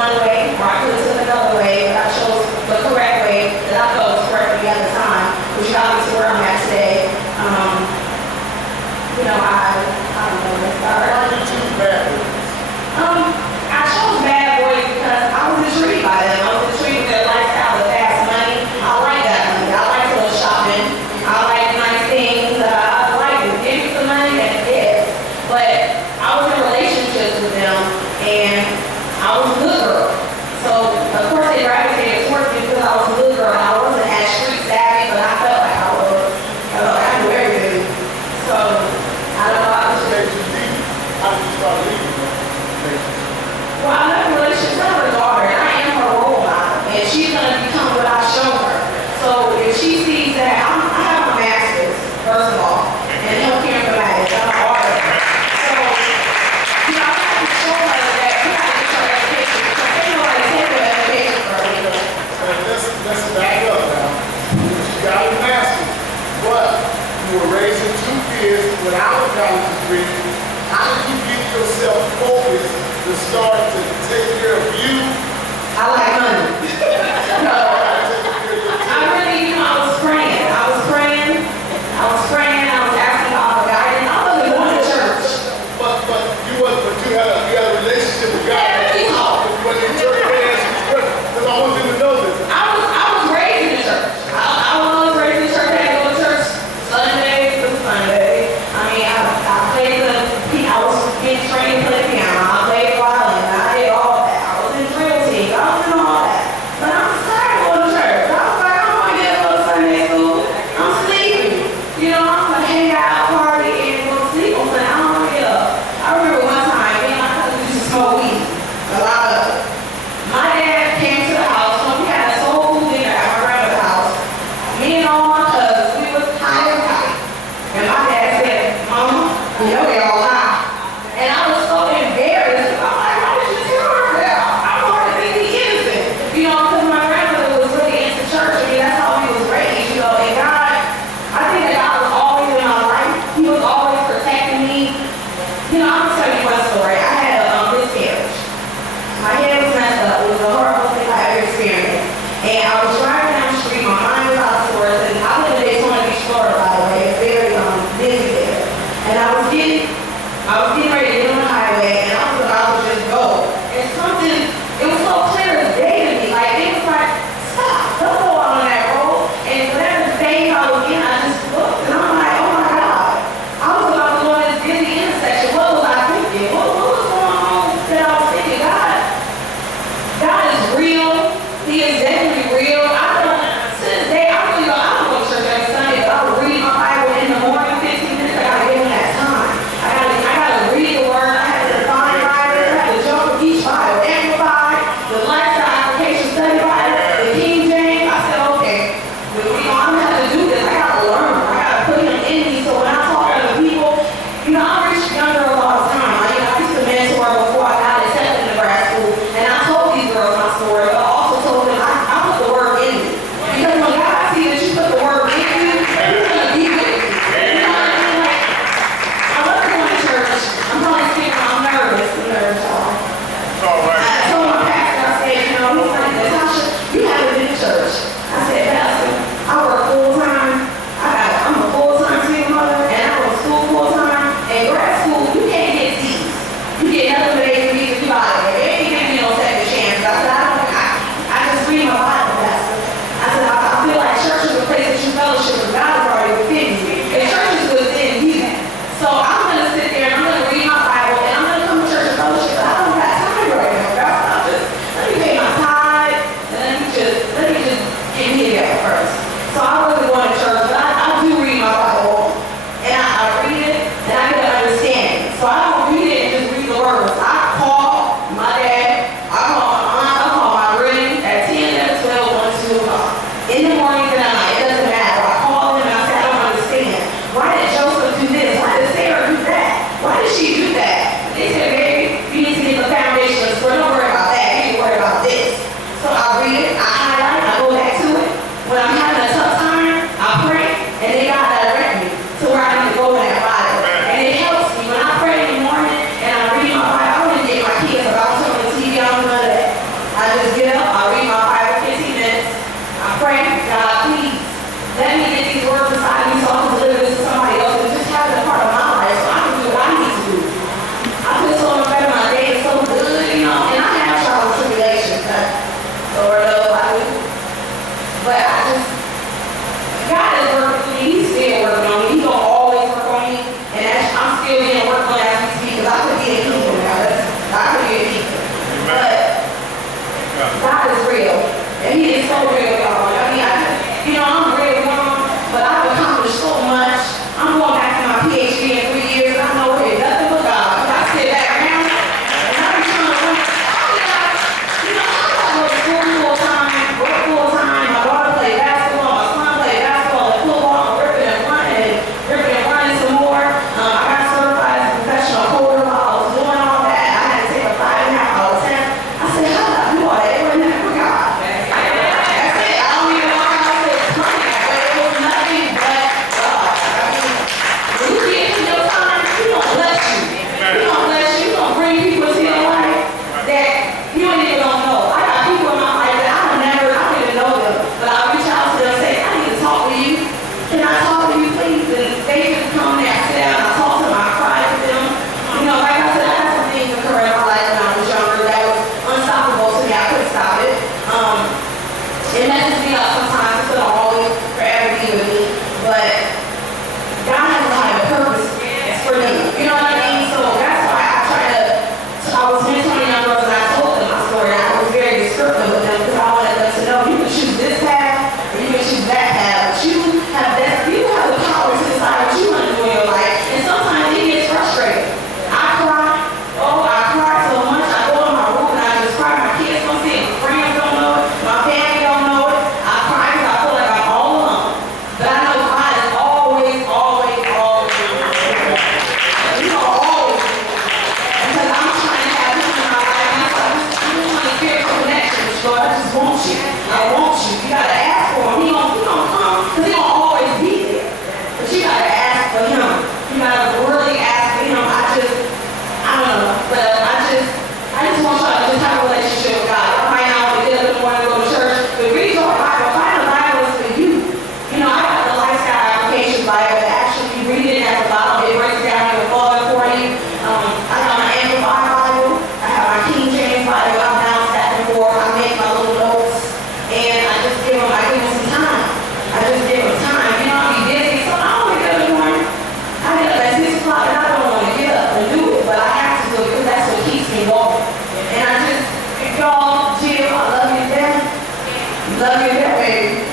one way, or I could have took another way, but I chose the correct way that I felt was correct at the time, which got me to where I'm at today. You know, I don't know where to start. Why did you choose bad boys? I chose bad boys because I was intrigued by them. I was intrigued with their lifestyle, the fast money. I like that money. I like to go shopping. I like nice things. I like to give you some money, that's it. But I was in relationships with them, and I was a good girl. So God is real. And He is so real, y'all. I mean, I'm real young, but I've accomplished so much. I'm going back to my PhD in 3 years, and I know it ain't nothing but God. I sit back now, and I be trying to run. I go to school full time, work full time. My daughter plays basketball, my son plays basketball and football. I'm ripping and running some more. I got certified as a professional coder while I was doing all that. I had to take a 5.5 out of 10. I said, how did I do all that? It wasn't nothing for God. That's it. I don't even know how I said it's money, but it was nothing but God. I mean, when you get in your time, He gonna bless you. He gonna bless you. He gonna bring people into your life that you don't even know. I got people in my life that I don't even know them, but I'll reach out to them and say, I need to talk to you. Can I talk to you, please? And they just come there, I sit down, I talk to them, I cry with them. Like I said, I had some things occur in my life when I was younger that was unstoppable to me. I couldn't stop it. It messes me up sometimes. It's gonna always forever be with me. But God has a higher purpose for me. You know what I mean? So that's why I was mentoring young girls and I told them my story. I was very descriptive with them because I wanted them to know you can choose this path or you can choose that path. But you have the power to decide what you want to do in your life. And sometimes it gets frustrating. I cry so much. I go in my room and I just cry. My kids don't see it. My friends don't know it. My family don't know it. I cry because I feel like I'm all alone. But I know God is always with me. He's always with me. Because I'm trying to have this in my life. I'm just trying to spiritual connection with God. I just want you. I want you. You gotta ask for Him. He gonna come because He gonna always be there. But you gotta ask for Him. You gotta really ask for Him. I don't know. But I just want y'all to just have a relationship with God. Y'all might not want to get up in the morning and go to church, but read your Bible. Find a Bible is for you. I got the Lifestyle Application Bible that actually you read it at the bottom. It breaks down your father for you. I got my Amplified Bible. I have my King James Bible. I bounce back and forth. I make my little notes. And I give them some time. I just give them time. I be busy. So I don't wake up in the morning. I get up at 6 o'clock and I don't want to get up and do it. But I have to do it because that's what keeps me going. And y'all, Jill, I love you, Dad. Love you, Dad, baby.